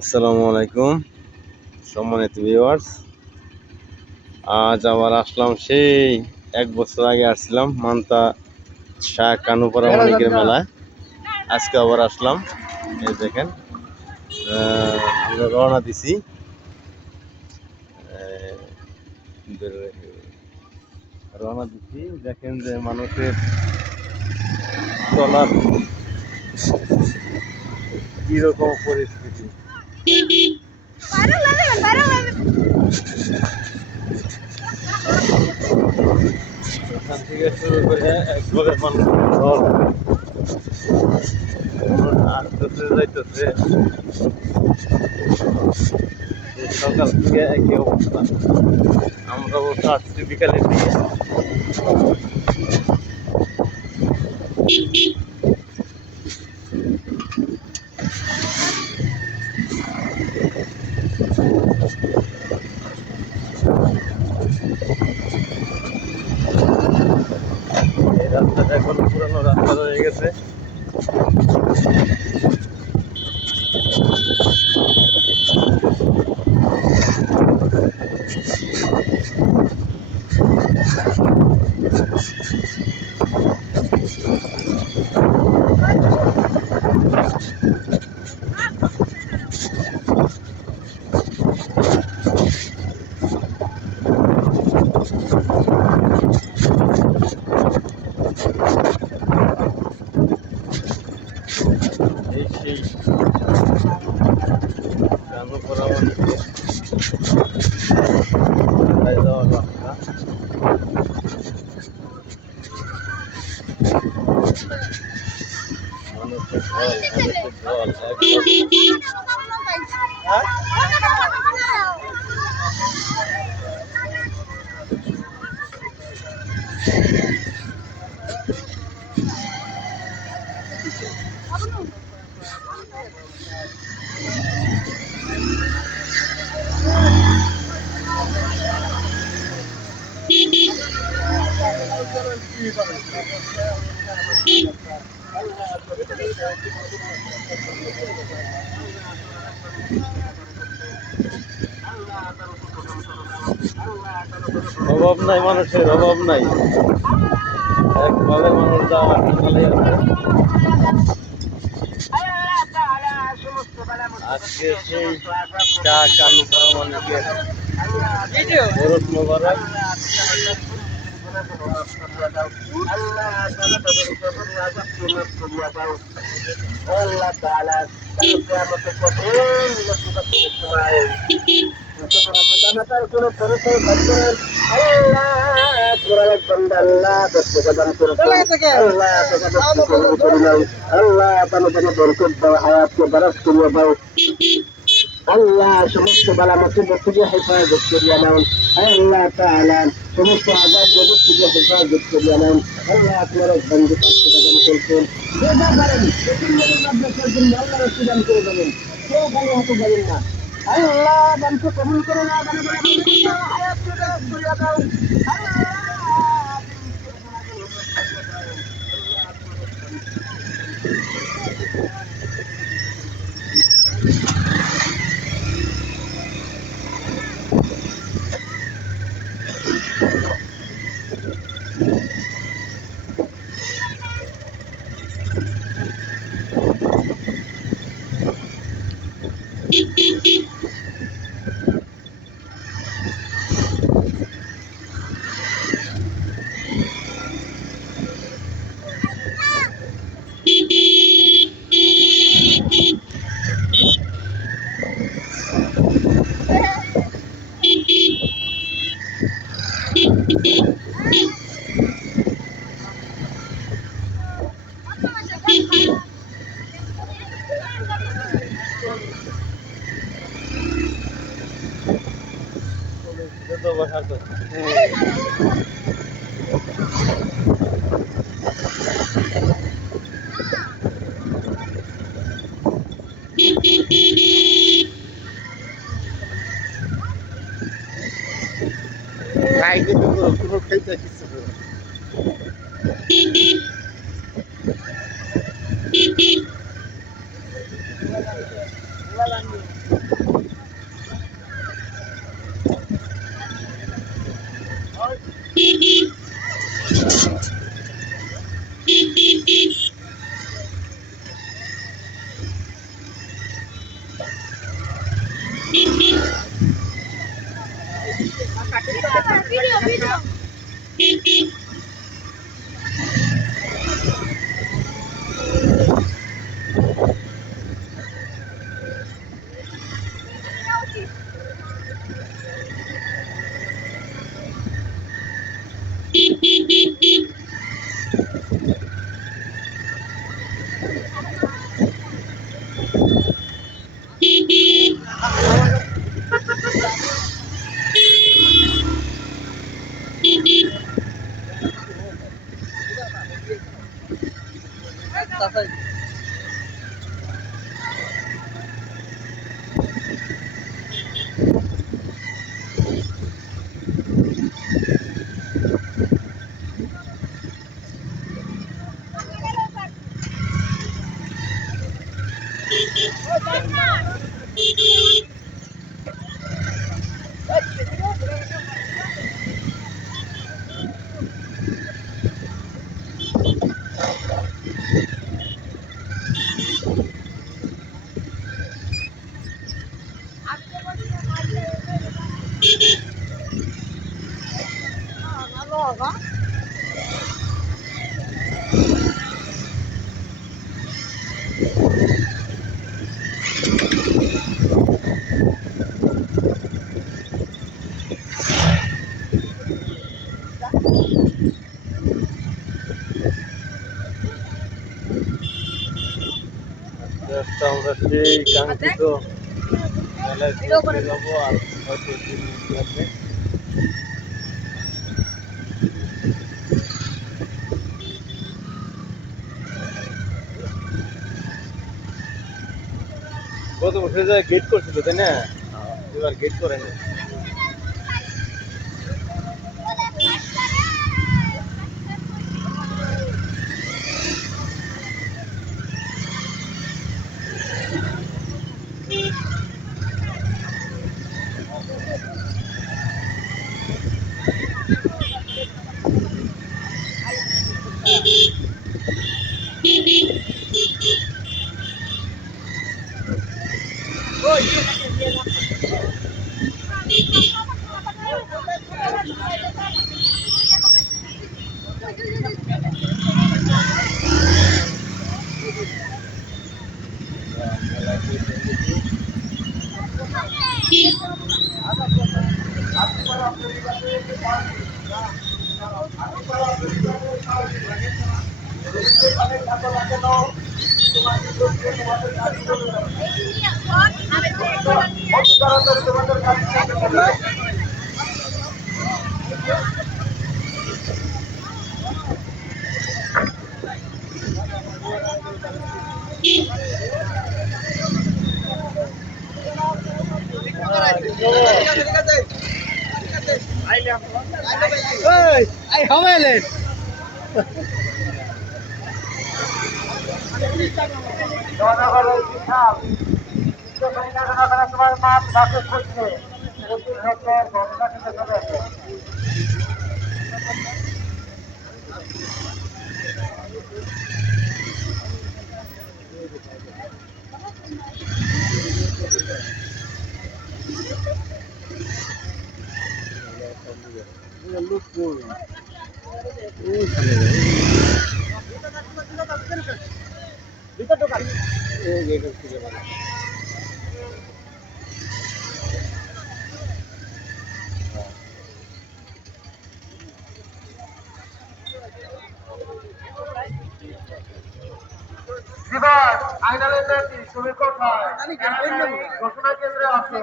আসসালামু আলাইকুম সম্মানিত ভিউয়ার্স। আজ আবার আসলাম সেই 1 বছর আগে আসছিলাম মান্তা শাহ কানুপাড়া মানিকের মেলায়। আজকে আবার আসলাম। এই দেখেন আমরা রওনা দিছি। দেখেন যে মানুষের চলার কিরকম পরিস্থিতি। এখান থেকে শুরু করে একবারে মানুষ আসতেছে যাইতেছে। সকাল থেকে একই অবস্থা। আমরা অবশ্য আসছি বিকালের দিকে। এই রাস্তাটা এখন পুরানো রাস্তা রয়ে গেছে। এই সেই কানুপাড়া মানিকের ঢাকায় যাওয়ার রাস্তা। মানুষের ঢল অভাব নাই, মানুষের অভাব নাই। একভাবে মানুষ যাওয়া আছে। আজকে সেই শাহ কানুপাড়া মানিকের ওরস মোবারক। আল্লাহ সমস্ত বালা মুসিবত থেকে হেফাজত করিয়া নাও। আল্লাহ তাআলা সমস্ত আযাব গজব থেকে হেফাজত করিয়া নাও। আল্লাহ আপনার বন্ধু পাশে দান করছেন, যেটা পারেন আপনার জন্য আল্লাহ রাসূল দান করে দেবেন। কেউ ভালো হতে পারেন না। আল্লাহ দানকে কবুল করে না, হায়াত করিয়া দাও। কোনো খাইতে কিছু আমরা সেই কাঙ্ক্ষিত মেলায় পৌঁছে যাবো আর হয়তো 2 মিনিট লাগবে। গত বছর যা গেট করছিল তাই না, এবার গেট করে না। তোমার মা বাসে করছে ঘটনা থেকে চলে আসে। তুমি কোথায়? ঘোষণা কেন্দ্রে আসো।